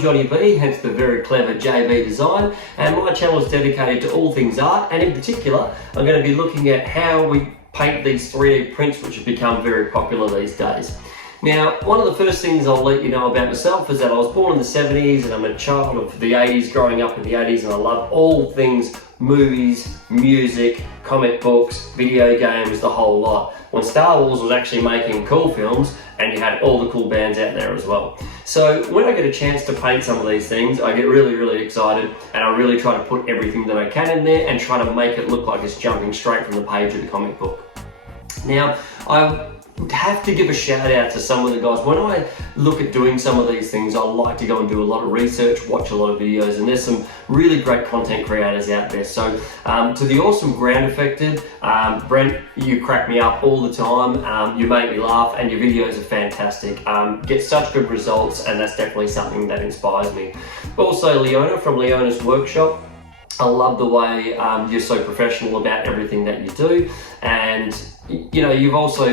Johnny B, hence the very clever JB design, and my channel is dedicated to all things art, and in particular, I'm going to be looking at how we paint these 3D prints which have become very popular these days. Now, one of the first things I'll let you know about myself is that I was born in the 70s and I'm a child of the 80s, growing up in the 80s, and I love all things movies, music, comic books, video games, the whole lot. When Star Wars was actually making cool films, and you had all the cool bands out there as well. So when I get a chance to paint some of these things, I get really, really excited, and I really try to put everything that I can in there and try to make it look like it's jumping straight from the page of the comic book. Now, I have to give a shout out to some of the guys. When I look at doing some of these things, I like to go and do a lot of research, watch a lot of videos, and there's some really great content creators out there. So to the awesome Ground Affected, Brent, you crack me up all the time. You make me laugh, and your videos are fantastic. Get such good results, and that's definitely something that inspires me. Also Leona from Leona's Workshop. I love the way you're so professional about everything that you do, and you know, you've also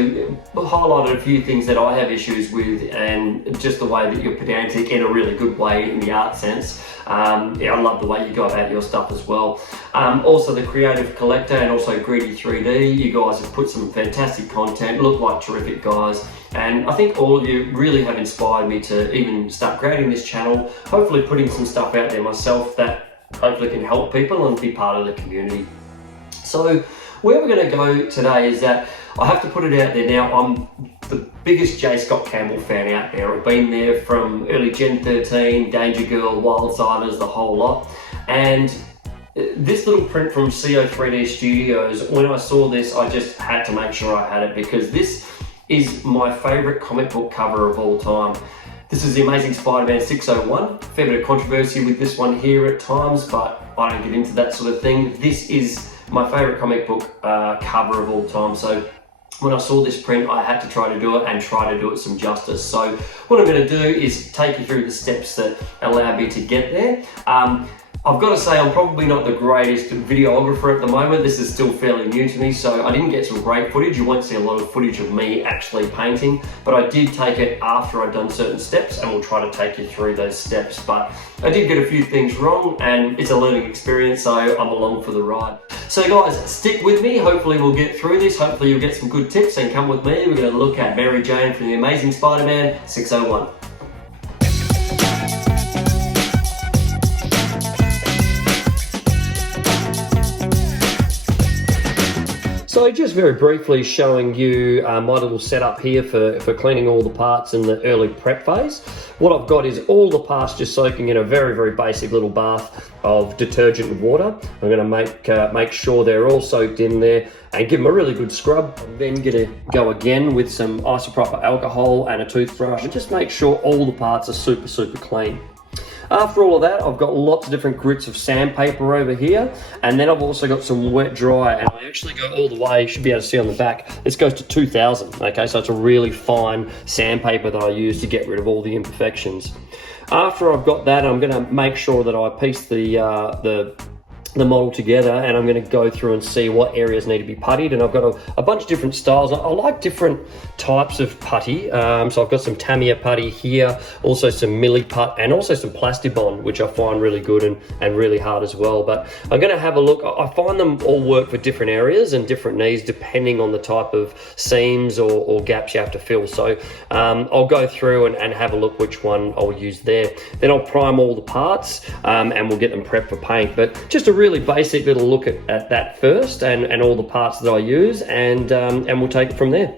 highlighted a few things that I have issues with, and just the way that you're pedantic in a really good way in the art sense. Yeah, I love the way you go about your stuff as well. Also the Creative Collector and also Greedy 3D, you guys have put some fantastic content, look like terrific guys, and I think all of you really have inspired me to even start creating this channel, hopefully putting some stuff out there myself that hopefully can help people and be part of the community. So where we're going to go today is that I have to put it out there now, I'm the biggest J. Scott Campbell fan out there. I've been there from early Gen 13, Danger Girl, Wildsiders, the whole lot. And this little print from CO3D Studios, when I saw this, I just had to make sure I had it, because this is my favourite comic book cover of all time. This is the Amazing Spider-Man 601. Fair bit of controversy with this one here at times, but I don't get into that sort of thing. This is my favourite comic book cover of all time. So when I saw this print, I had to try to do it and try to do it some justice. So what I'm going to do is take you through the steps that allow me to get there. I've got to say, I'm probably not the greatest videographer at the moment. This is still fairly new to me, so I didn't get some great footage. You won't see a lot of footage of me actually painting, but I did take it after I'd done certain steps, and we'll try to take you through those steps. But I did get a few things wrong, and it's a learning experience, so I'm along for the ride. So guys, stick with me. Hopefully we'll get through this. Hopefully you'll get some good tips, and come with me. We're going to look at Mary Jane from the Amazing Spider-Man 601. So just very briefly showing you my little setup here for cleaning all the parts in the early prep phase. What I've got is all the parts just soaking in a very, very basic little bath of detergent and water. I'm going to make sure they're all soaked in there and give them a really good scrub. I'm then going to go again with some isopropyl alcohol and a toothbrush and just make sure all the parts are super, super clean. After all of that, I've got lots of different grits of sandpaper over here, and then I've also got some wet dry, and I actually go all the way, you should be able to see on the back, this goes to 2000, okay, so it's a really fine sandpaper that I use to get rid of all the imperfections. After I've got that, I'm going to make sure that I piece the model together, and I'm going to go through and see what areas need to be puttied, and I've got a bunch of different styles. I like different types of putty, so I've got some Tamiya putty here, also some Milli putt, and also some Plastibond, which I find really good and really hard as well. But I'm going to have a look. I find them all work for different areas and different needs depending on the type of seams or gaps you have to fill. So I'll go through and have a look which one I'll use there. Then I'll prime all the parts and we'll get them prepped for paint. But just a really basic little look at that first, and all the parts that I use, and we'll take it from there.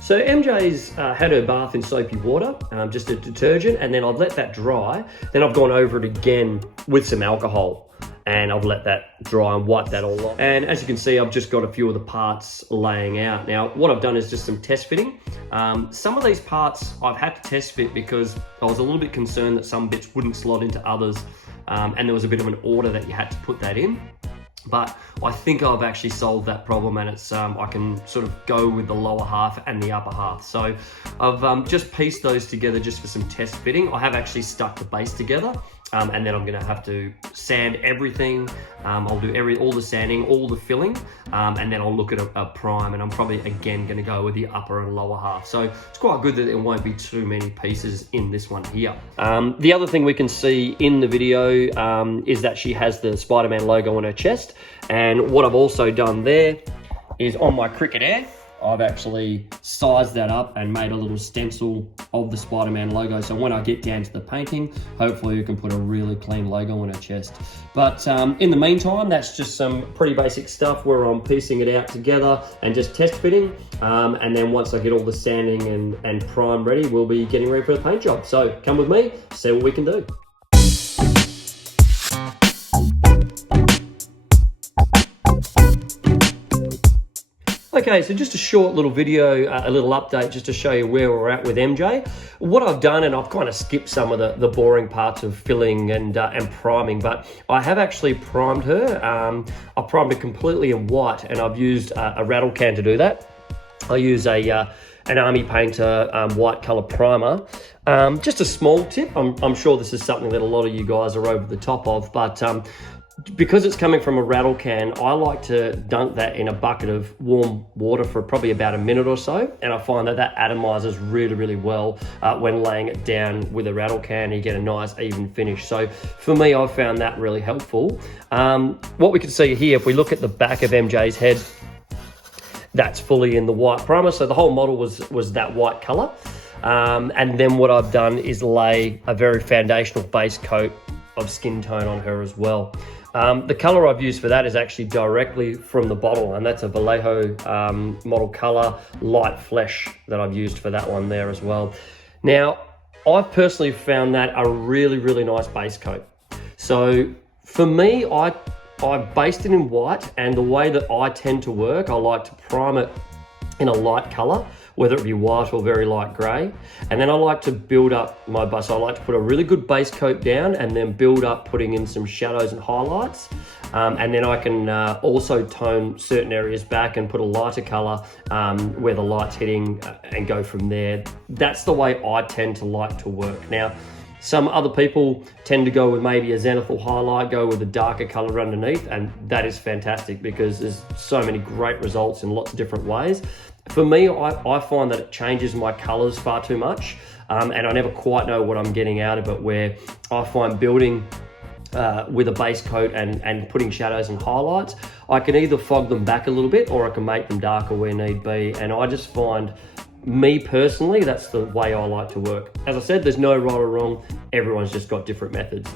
So MJ's had her bath in soapy water, just a detergent, and then I've let that dry. Then I've gone over it again with some alcohol, and I've let that dry and wipe that all off. And as you can see, I've just got a few of the parts laying out. Now, what I've done is just some test fitting. Some of these parts I've had to test fit because I was a little bit concerned that some bits wouldn't slot into others, and there was a bit of an order that you had to put that in. But I think I've actually solved that problem, and it's I can sort of go with the lower half and the upper half. So I've just pieced those together just for some test fitting. I have actually stuck the base together, and then I'm gonna have to sand everything. I'll do all the sanding, all the filling, and then I'll look at a prime, and I'm probably again gonna go with the upper and lower half. So it's quite good that there won't be too many pieces in this one here. The other thing we can see in the video is that she has the Spider-Man logo on her chest, and what I've also done there is on my Cricut Air, I've actually sized that up and made a little stencil of the Spider-Man logo. So when I get down to the painting, hopefully we can put a really clean logo on her chest. But in the meantime, that's just some pretty basic stuff where I'm piecing it out together and just test fitting. And then once I get all the sanding and prime ready, we'll be getting ready for the paint job. So come with me, see what we can do. Okay, so just a short little video, a little update just to show you where we're at with MJ. What I've done, and I've kind of skipped some of the boring parts of filling and priming, but I have actually primed her. I primed her completely in white, and I've used a rattle can to do that. I use an Army Painter white color primer. Just a small tip, I'm sure this is something that a lot of you guys are over the top of, but because it's coming from a rattle can, I like to dunk that in a bucket of warm water for probably about a minute or so, and I find that atomizes really, really well when laying it down with a rattle can, and you get a nice even finish. So for me, I've found that really helpful. What we can see here, if we look at the back of MJ's head, that's fully in the white primer, so the whole model was that white color. And then what I've done is lay a very foundational base coat of skin tone on her as well. The color I've used for that is actually directly from the bottle, and that's a Vallejo model color, light flesh, that I've used for that one there as well. Now, I've personally found that a really, really nice base coat. So for me, I based it in white, and the way that I tend to work, I like to prime it in a light color, whether it be white or very light gray. And then I like to build up my base. So I like to put a really good base coat down and then build up, putting in some shadows and highlights. And then I can also tone certain areas back and put a lighter color where the light's hitting and go from there. That's the way I tend to like to work. Now, some other people tend to go with maybe a zenithal highlight, go with a darker color underneath, and that is fantastic because there's so many great results in lots of different ways. For me, I find that it changes my colors far too much, and I never quite know what I'm getting out of it, where I find building with a base coat and putting shadows and highlights, I can either fog them back a little bit or I can make them darker where need be. And I just find, me personally, that's the way I like to work. As I said, there's no right or wrong, everyone's just got different methods.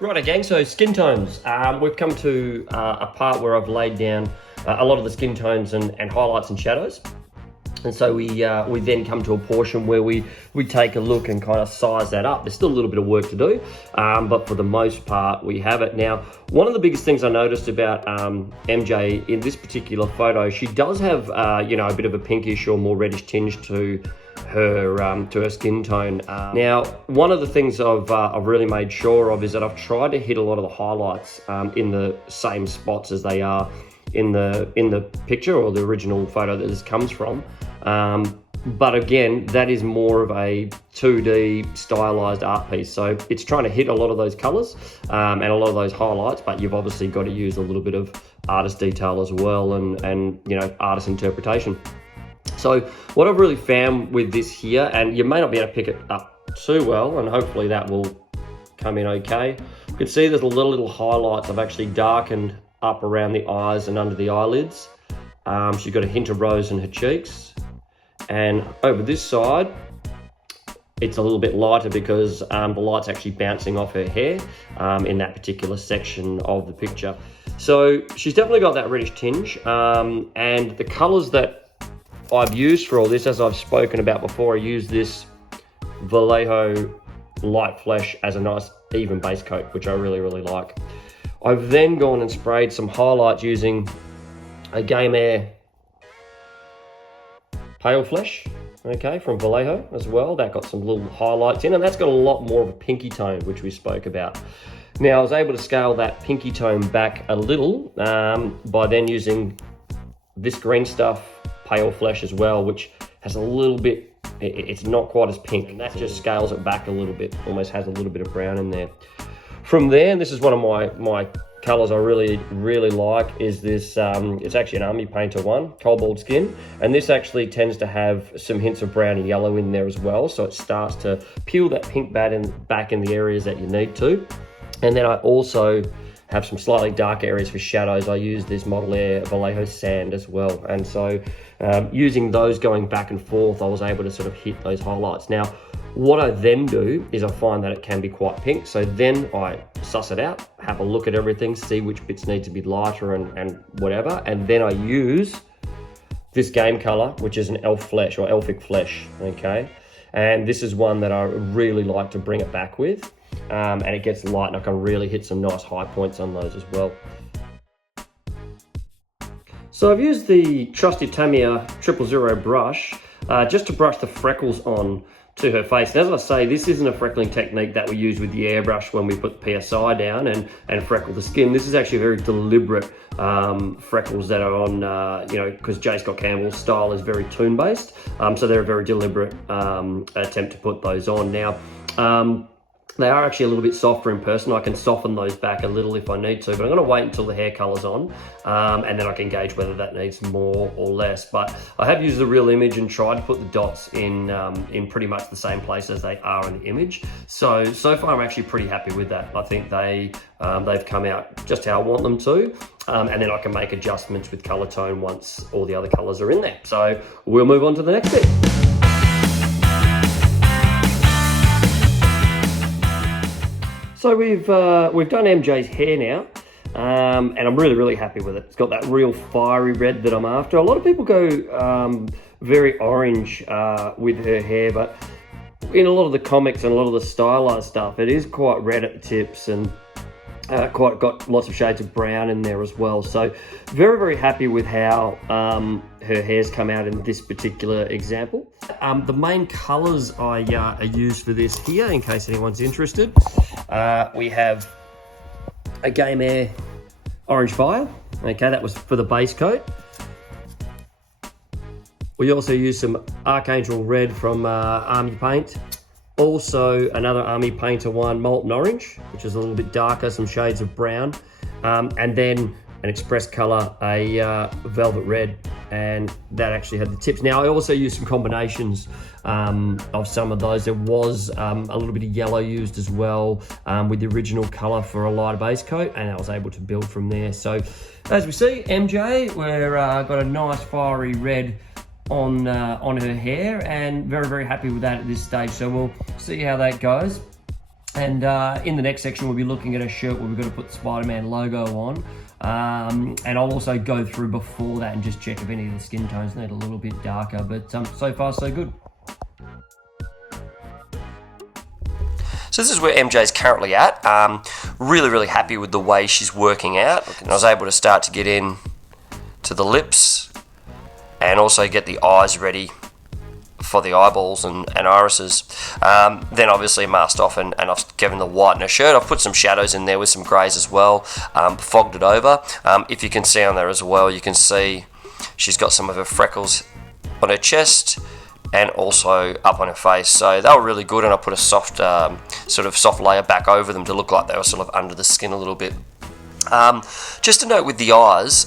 Right, gang, so skin tones. We've come to a part where I've laid down a lot of the skin tones and highlights and shadows. And so we then come to a portion where we take a look and kind of size that up. There's still a little bit of work to do, but for the most part, we have it. Now, one of the biggest things I noticed about MJ in this particular photo, she does have, a bit of a pinkish or more reddish tinge to her skin tone. Now, one of the things I've really made sure of is that I've tried to hit a lot of the highlights in the same spots as they are in the picture or the original photo that this comes from. But again, that is more of a 2D stylized art piece. So it's trying to hit a lot of those colors and a lot of those highlights, but you've obviously got to use a little bit of artist detail as well and artist interpretation. So what I've really found with this here, and you may not be able to pick it up too well, and hopefully that will come in okay. You can see there's a little highlights I've actually darkened up around the eyes and under the eyelids. She's got a hint of rose in her cheeks. And over this side, it's a little bit lighter because the light's actually bouncing off her hair in that particular section of the picture. So she's definitely got that reddish tinge. And the colors that I've used for all this, as I've spoken about before, I use this Vallejo light flesh as a nice even base coat, which I really, really like. I've then gone and sprayed some highlights using a Glamour pale flesh, okay, from Vallejo as well. That got some little highlights in, and that's got a lot more of a pinky tone, which we spoke about. Now, I was able to scale that pinky tone back a little by then using this green stuff pale flesh as well, which has a little bit it's not quite as pink, and that just scales it back a little bit, almost has a little bit of brown in there. From there, and this is one of my colors I really like, is this, it's actually an Army Painter one, Cobalt Skin, and this actually tends to have some hints of brown and yellow in there as well, so it starts to peel that pink back in the areas that you need to. And then I also have some slightly darker areas for shadows. I use this Model Air Vallejo Sand as well, and so using those going back and forth, I was able to sort of hit those highlights. Now, what I then do is I find that it can be quite pink, so then I suss it out, have a look at everything, see which bits need to be lighter and whatever, and then I use this game color, which is an elf flesh or elfic flesh, okay? And this is one that I really like to bring it back with, and it gets light, and I can really hit some nice high points on those as well. So I've used the trusty Tamiya 000 brush just to brush the freckles on to her face. And as I say, this isn't a freckling technique that we use with the airbrush when we put PSI down and freckle the skin. This is actually very deliberate freckles that are on, you know, because J. Scott Campbell's style is very toon based. So they're a very deliberate attempt to put those on. Now, they are actually a little bit softer in person. I can soften those back a little if I need to, but I'm gonna wait until the hair color's on, and then I can gauge whether that needs more or less. But I have used the real image and tried to put the dots in pretty much the same place as they are in the image. So far I'm actually pretty happy with that. I think they've come out just how I want them to, and then I can make adjustments with color tone once all the other colors are in there. So we'll move on to the next bit. So we've done MJ's hair now, and I'm really happy with it. It's got that real fiery red that I'm after. A lot of people go very orange with her hair, but in a lot of the comics and a lot of the stylized stuff, it is quite red at the tips and quite got lots of shades of brown in there as well. So very happy with how her hair's come out in this particular example. The main colors I use for this here, in case anyone's interested, we have a Game Air Orange Fire. Okay, that was for the base coat. We also use some Archangel Red from Army Paint. Also another Army Painter one, Molten Orange, which is a little bit darker, some shades of brown. And then an express color, a Velvet Red, and that actually had the tips. Now I also used some combinations of some of those. There was a little bit of yellow used as well with the original color for a lighter base coat, and I was able to build from there. So as we see, MJ, we're got a nice fiery red on her hair, and very happy with that at this stage. So we'll see how that goes. And in the next section, we'll be looking at a shirt where we're going to put the Spider-Man logo on. And I'll also go through before that and just check if any of the skin tones need a little bit darker, but so far so good. So this is where MJ's currently at. Really happy with the way she's working out. And I was able to start to get in to the lips and also get the eyes ready for the eyeballs and irises. Then obviously masked off and I've given the white in her shirt. I've put some shadows in there with some greys as well, fogged it over. If you can see on there as well, you can see she's got some of her freckles on her chest and also up on her face. So they were really good, and I put a soft soft layer back over them to look like they were sort of under the skin a little bit. Just a note with the eyes,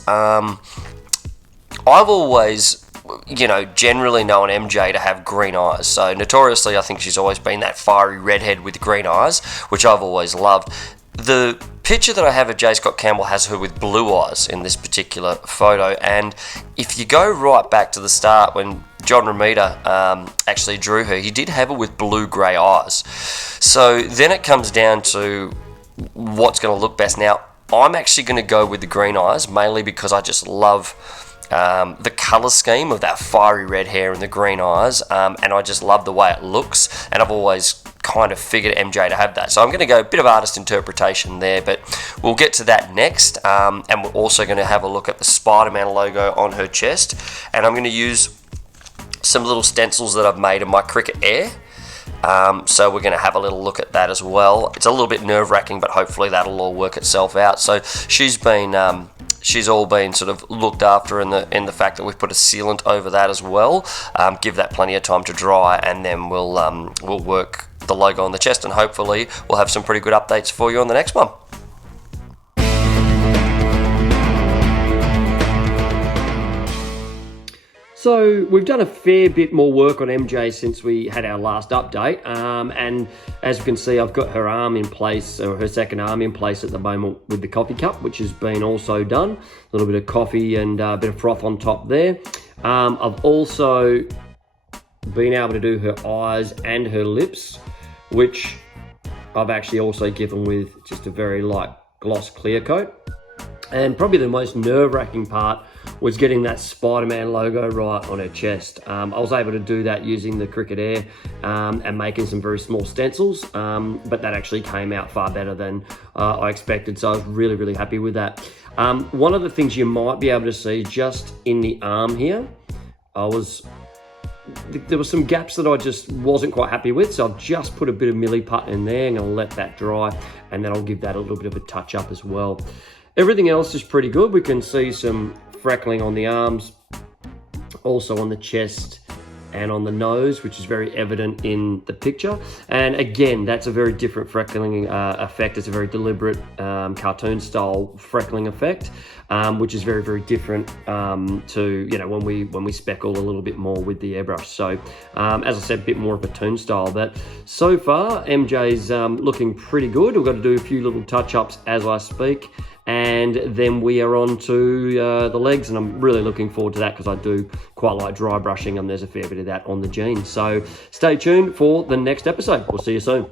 I've always, generally known MJ to have green eyes. So notoriously, I think she's always been that fiery redhead with green eyes, which I've always loved. The picture that I have of J. Scott Campbell has her with blue eyes in this particular photo, and if you go right back to the start when John Romita actually drew her, he did have her with blue-grey eyes. So then it comes down to what's going to look best. Now, I'm actually going to go with the green eyes, mainly because I just love the colour scheme of that fiery red hair and the green eyes, and I just love the way it looks, and I've always kind of figured MJ to have that. So I'm going to go a bit of artist interpretation there, but we'll get to that next, and we're also going to have a look at the Spider-Man logo on her chest, and I'm going to use some little stencils that I've made in my Cricut Air. So we're going to have a little look at that as well. It's a little bit nerve-wracking, but hopefully that'll all work itself out. So she's been she's all been sort of looked after in the fact that we've put a sealant over that as well. Give that plenty of time to dry, and then we'll work the logo on the chest, and hopefully we'll have some pretty good updates for you on the next one. So we've done a fair bit more work on MJ since we had our last update, and as you can see, I've got her arm in place, or her second arm in place at the moment with the coffee cup, which has been also done. A little bit of coffee and a bit of froth on top there. I've also been able to do her eyes and her lips, which I've actually also given with just a very light gloss clear coat. And probably the most nerve-wracking part was getting that Spider-Man logo right on her chest. I was able to do that using the Cricut Air and making some very small stencils, but that actually came out far better than I expected, so I was really, really happy with that. One of the things you might be able to see just in the arm here, there were some gaps that I just wasn't quite happy with, so I've just put a bit of Milliput in there and I'll let that dry, and then I'll give that a little bit of a touch up as well. Everything else is pretty good. We can see some freckling on the arms, also on the chest and on the nose, which is very evident in the picture. And again, that's a very different freckling effect. It's a very deliberate cartoon style freckling effect, which is very, very different to, you know, when we speckle a little bit more with the airbrush. So as I said, a bit more of a toon style, but so far MJ's looking pretty good. We've got to do a few little touch-ups as I speak, and then we are on to the legs, and I'm really looking forward to that because I do quite like dry brushing, and there's a fair bit of that on the jeans. So stay tuned for the next episode. We'll see you soon.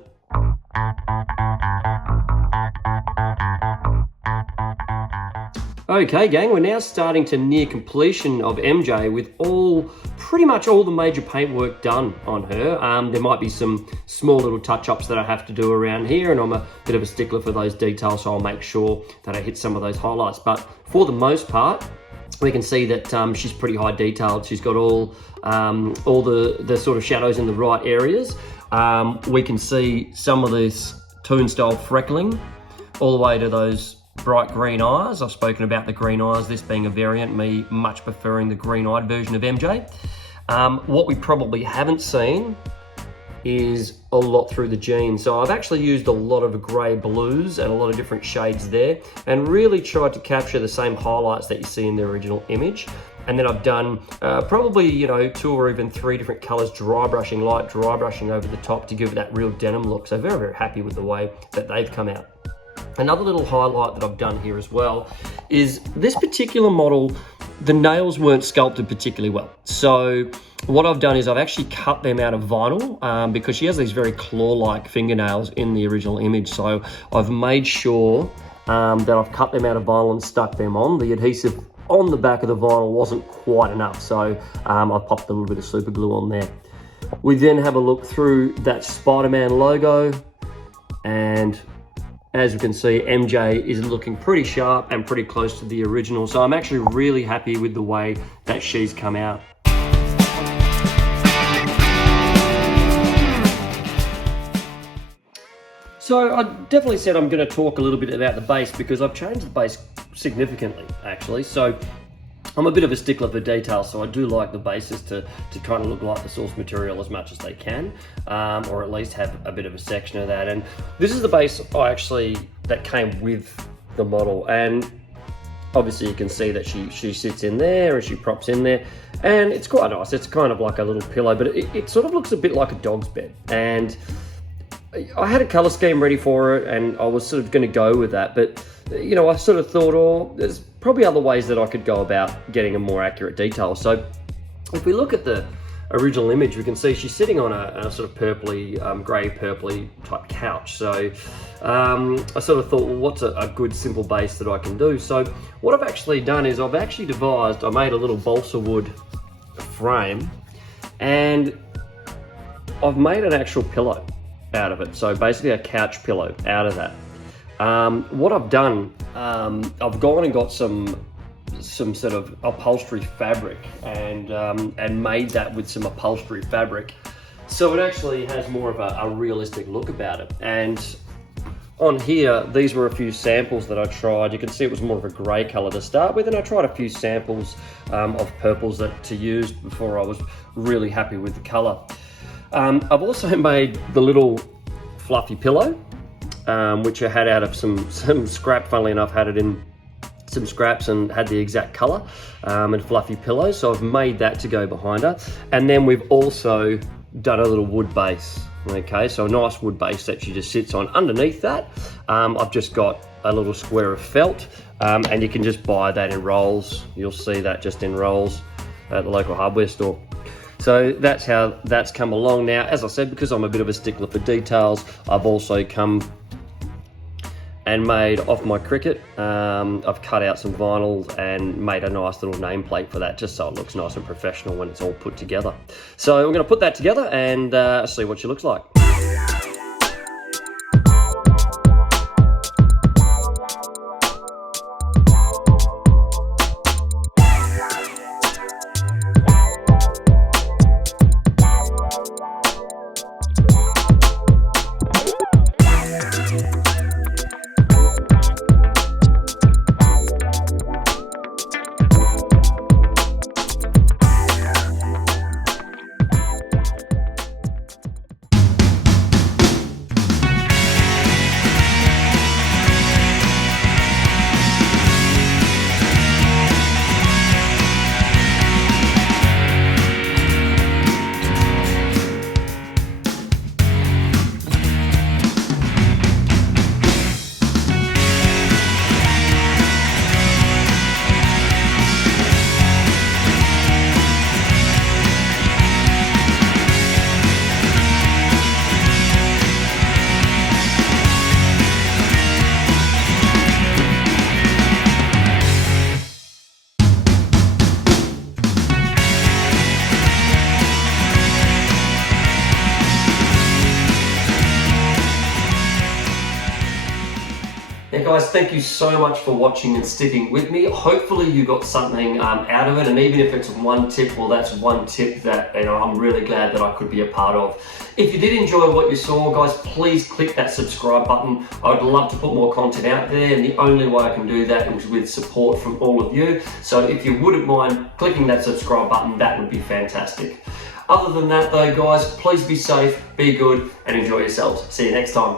Okay gang, we're now starting to near completion of MJ with pretty much all the major paintwork done on her. There might be some small little touch-ups that I have to do around here, and I'm a bit of a stickler for those details, so I'll make sure that I hit some of those highlights. But for the most part, we can see that she's pretty high detailed. She's got all the sort of shadows in the right areas. We can see some of this toon style freckling all the way to those bright green eyes. I've spoken about the green eyes, this being a variant, me much preferring the green-eyed version of MJ. What we probably haven't seen is a lot through the jeans. So I've actually used a lot of grey blues and a lot of different shades there, and really tried to capture the same highlights that you see in the original image. And then I've done probably, you know, 2 or even 3 different colors, light dry brushing over the top to give it that real denim look. So very, very happy with the way that they've come out. Another little highlight that I've done here as well is this particular model, the nails weren't sculpted particularly well. So what I've done is I've actually cut them out of vinyl because she has these very claw-like fingernails in the original image. So I've made sure that I've cut them out of vinyl and stuck them on. The adhesive on the back of the vinyl wasn't quite enough, so I've popped a little bit of super glue on there. We then have a look through that Spider-Man logo, and as we can see, MJ is looking pretty sharp and pretty close to the original. So I'm actually really happy with the way that she's come out. So I definitely said I'm going to talk a little bit about the base because I've changed the base significantly, actually. So I'm a bit of a stickler for detail, so I do like the bases to kind of look like the source material as much as they can, or at least have a bit of a section of that. And this is the base that came with the model, and obviously you can see that she sits in there and she props in there, and it's quite nice. It's kind of like a little pillow, but it sort of looks a bit like a dog's bed. And I had a color scheme ready for it, and I was sort of going to go with that, but you know, I sort of thought, oh, there's probably other ways that I could go about getting a more accurate detail. So if we look at the original image, we can see she's sitting on a sort of purpley, grey purpley type couch. So I sort of thought, well, what's a good simple base that I can do? So what I've actually done is I made a little balsa wood frame, and I've made an actual pillow out of it. So basically a couch pillow out of that. What I've done, I've gone and got some sort of upholstery fabric and made that with some upholstery fabric, so it actually has more of a realistic look about it. And on here, these were a few samples that I tried. You can see it was more of a grey colour to start with, and I tried a few samples of purples to use before I was really happy with the colour. I've also made the little fluffy pillow, which I had out of some scrap. Funnily enough, had it in some scraps and had the exact colour and fluffy pillow. So I've made that to go behind her. And then we've also done a little wood base. Okay, so a nice wood base that she just sits on. Underneath that, I've just got a little square of felt, and you can just buy that in rolls. You'll see that just in rolls at the local hardware store. So that's how that's come along. Now, as I said, because I'm a bit of a stickler for details, I've also come and made off my cricket. I've cut out some vinyl and made a nice little nameplate for that, just so it looks nice and professional when it's all put together. So I'm going to put that together and see what she looks like. Now guys, thank you so much for watching and sticking with me. Hopefully you got something out of it, and even if it's one tip, well, that's one tip that I'm really glad that I could be a part of. If you did enjoy what you saw, guys, please click that subscribe button. I'd love to put more content out there, and the only way I can do that is with support from all of you. So if you wouldn't mind clicking that subscribe button, that would be fantastic. Other than that though, guys, please be safe, be good, and enjoy yourselves. See you next time.